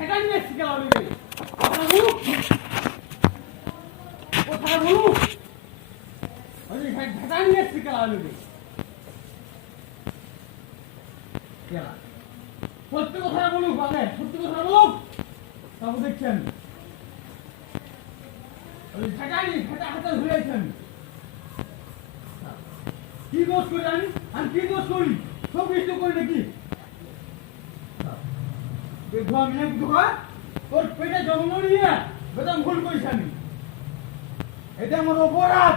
ঝাঁটাই নিয়ে শিখে লাগবে কথা বলুক কথা বলুক ওই ঝাঁটাই নিয়ে শিখে লাগবে সত্যি কথা বলুক আগে সত্যি কথা বলুক তারপর দেখছেন ওই ঝাঁটাই ঝাঁটা হাতে ধরেছেন কি দোষ করি আমি কি দোষ করি সব কিছু করি নাকি তোর পেটে জন্ম নিয়ে বেতন ভুল করিস আমি এটা আমার অপরাধ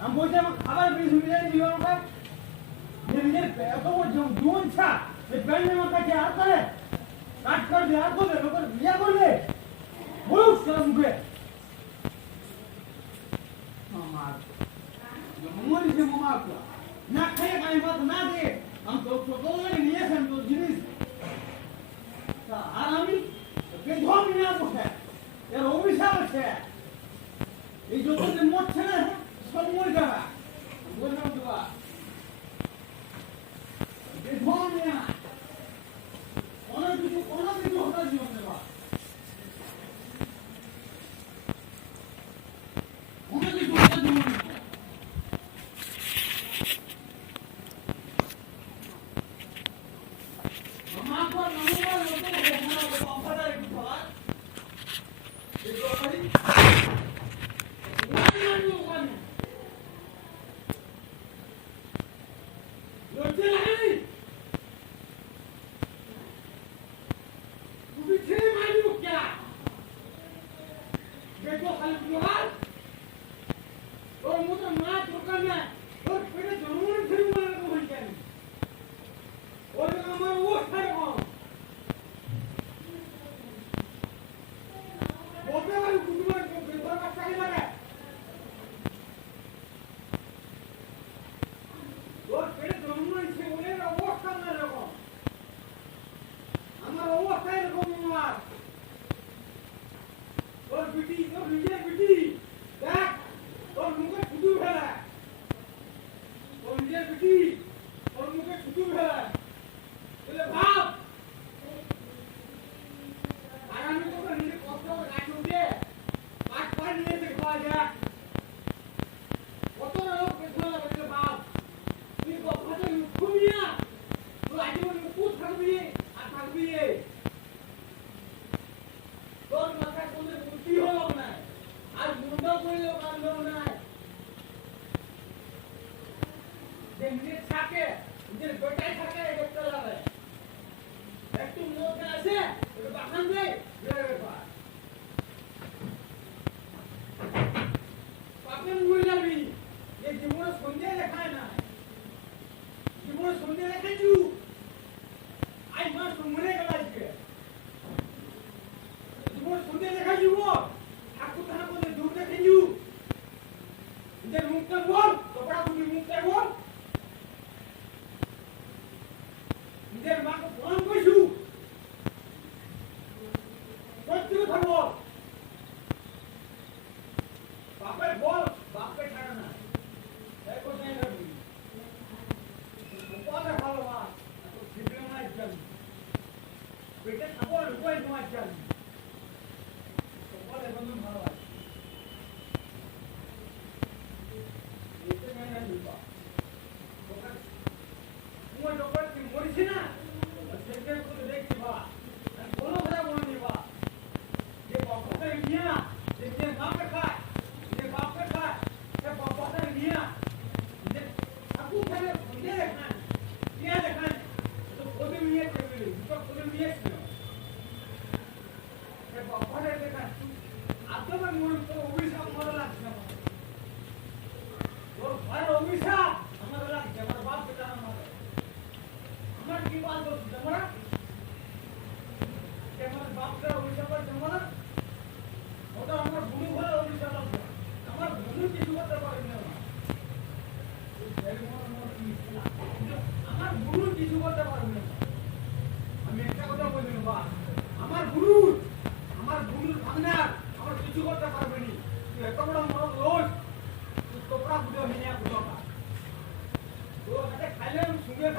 আমি বলছি আমার খাবার বেশি মিলাই দিবি আমাকে নিজের এত জীবন ছা এই ব্যান্ড আমার কাছে আর করে কাজ করবে আর করবে লোকের বিয়ে করবে বলুক সেটা মুখে মামা মরিছে মামা না খাইয়ে গাড়ি মত না দিয়ে আমি তো লাগে নিয়েছেন তোর জিনিস আর আমি বেধম নিয়ে বসে এর অভিশাপ আছে এই যতদিন মরছে না সব মরে যাবে বললাম তো বেধম নিয়ে অনেক কিছু হঠাৎ জীবন দেবা অনেক কিছু হঠাৎ জীবন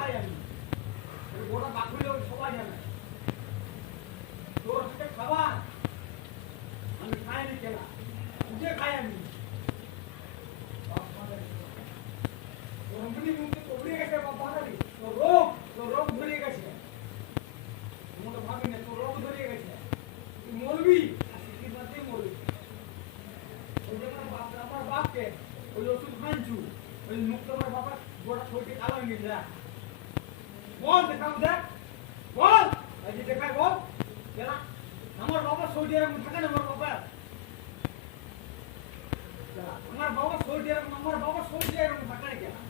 খাই আমি গোটা বাকুড়ি সবাই জানে তোর খেলা বুঝে খাই আমি কোম্পানি মুখে পড়ে গেছে বাবা দাদি তোর রোগ ধরে গেছে তোমরা ভাবি না তোর রোগ ধরে গেছে তুই মরবি আজকে রাতে মরবি ওই যে আমার বাপকে ওই ওষুধ খাইছু ওই মুখটা আমার বাবা গোটা ছইতে কালো হয়ে গেছে বল দেখাও দেখ বল এই যে দেখাই বল কেনা আমার বাবা সৌদি আরব থাকে না আমার বাবা আমার বাবা সৌদি আরব থাকে না কেনা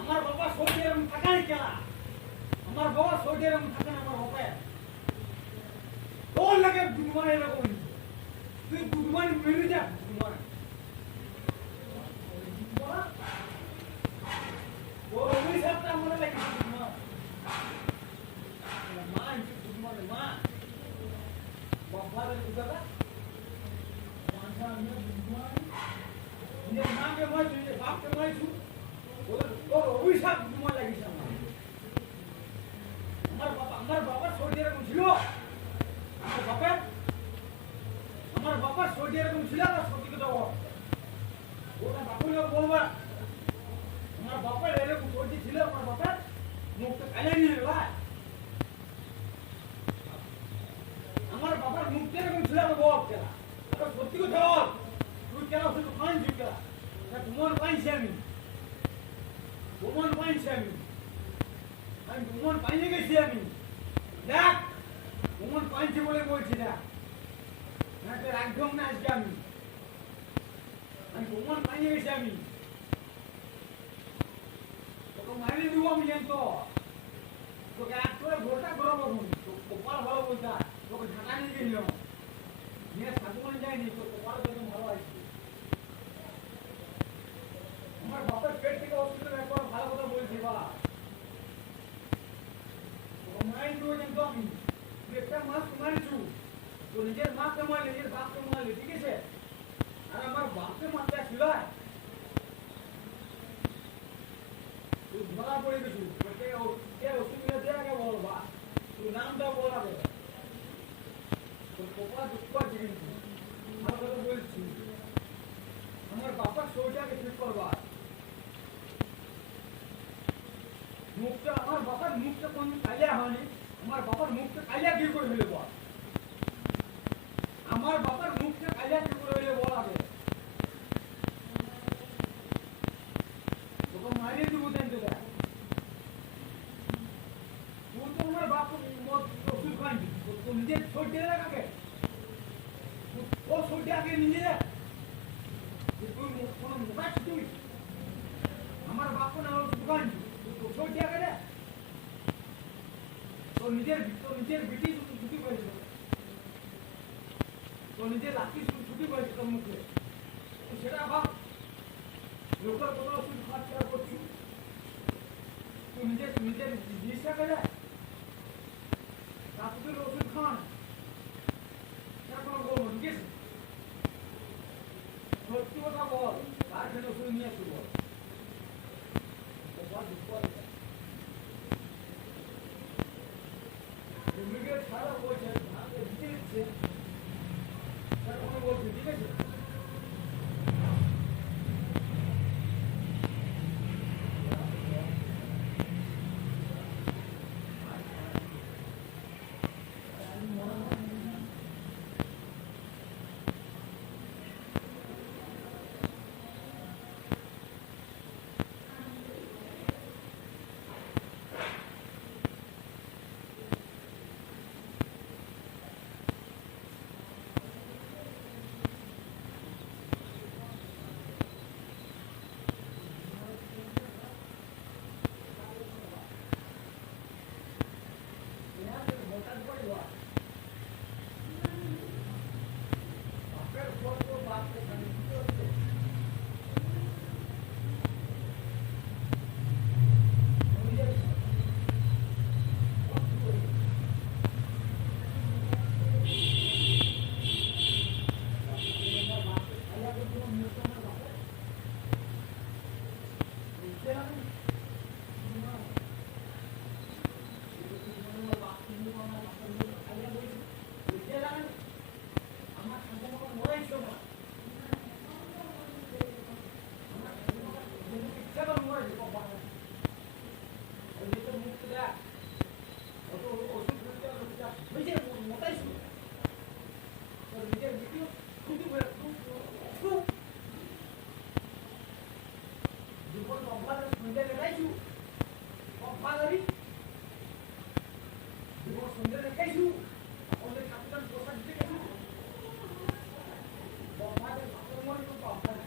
আমার বাবা সৌদি আরব থাকে না কেনা আমার বাবা সৌদি আরব থাকে না আমার বাবা তোর লাগে দুমান এরকম তুই দুমান মেরে যা দুমান ওর অভিশাপটা আমার লাগে দুমান মা দুমান মা বাবার দাদা মানসা আমি দুমান নিজের মাকে মারছু নিজের বাপকে মারছু ওর অভিশাপ দুমান লাগিস আমার বাবা সৌদি এরকম ছিল আমার বাবা সৌদি এরকম ছিল না সত্যি কথা বল ওটা বাপুলে বলবা আমার বাবা এরকম সৌদি ছিল আমার বাবা মুখটা কালে নিয়ে গেল আমার বাবার মুখটা এরকম ছিল না বল কেলা ওটা সত্যি কথা বল তুই কেলা শুধু পাইছি কেলা তোমার পাইছি আমি তোমার পাইনি গেছি আমি দেখ তোমার পাইছি বলে বলছি না একদম না আজকে আমি তোমার পাইনি গেছি আমি তোকে মারিয়ে দিব আমি জানতো তোকে এক করে ভোরটা করবো কপাল ভালো বলতা তোকে ঢাকা নিয়ে গেছিল নিয়ে সাধুমান যায়নি তোর কপাল একদম ভালো আসছে আমার বাপের পেট থেকে ওষুধের ব্যাপার ভালো কথা বলছি বা মাইন্ড দিয়ে জানতো আমি তুই একটা মাস মারিছু তো নিজের মাকে মারলি নিজের বাপকে মারলি ঠিক আছে আর আমার বাপকে মারতে ছিল তুই ধরা পড়ে গেছু কে ওষুধগুলো দিয়ে আগে বলবা তুই নামটা বলাবে তোর কপাল দুঃখ আছে কিন্তু ভালো কথা বলছি আমার বাপার শরীরটাকে ঠিক করবা মুখটা আমার বাবার মুখটা কোন কালিয়া হয়নি আমার বাবার মুখটা কালিয়া কি করে হইলে বল আমার বাবার মুখটা কালিয়া কি করে হইলে বল আগে তোকে মারিয়ে দিব দেন তো দেখ তুই তো আমার বাপ ওষুধ খাইনি তো নিজের শরীরটা দেখ আগে ও শরীরটা আগে নিয়ে দেখ তুই কোনো মোটা তুই আমার বাপ না ওষুধ খাইনি ছুটি আগে রে তোর নিজের বিটি ছুটি করেছিল তোর নিজের লাঠি ছুটি করেছিল তোর মুখে সেটা ভাব লোকের কোনো ওষুধ খরচা করছি তুই নিজের জিনিসটা করে তারপরে ওষুধ খান সেটা কোনো বলবো ঠিক আছে সত্যি কথা বল তার জন্য ওষুধ নিয়ে আসবো বল ছাড়া বলছে দিতে দিচ্ছে বলছি ঠিক আছে ওই যে তোর মুখটা দেখ অত ওষুধ খেতে হবে না। ওই যে মোটাই শুরু তোর নিজের ভিডিও খুঁটি করে জীবন অভ্যাস শুনতে দেখাইছু অভ্যাস জীবন শুনতে দেখাইছু আমাদের ঠাকুর প্রসাদ দিতে গেছু অভ্যাসের ভাষণ কিন্তু অভ্যাস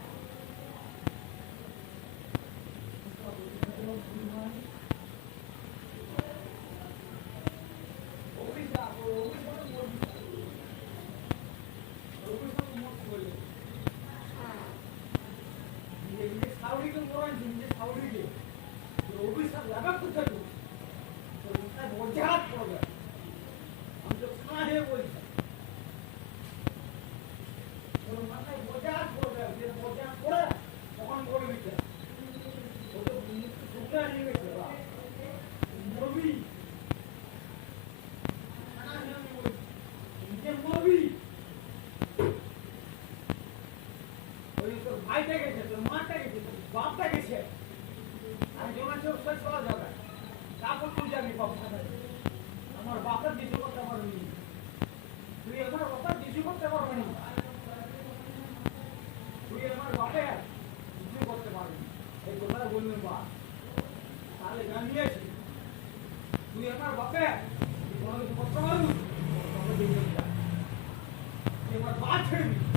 ভাইটা গেছে তোর মাটা গেছে তোর বাপটা গেছে আমি জমা সব শেষ করা যাবে তারপর তুই যাবি বাপটা আমার বাপের কিছু করতে পারবি তুই আমার বাপের কিছু করতে পারবি না তুই আমার বাপের কিছু করতে পারবি এই কথাটা বলবেন বা তাহলে জানিয়েছি তুই আমার বাপের তুই কোনো কিছু করতে পারবি তুই আমার বাপ ছেড়বি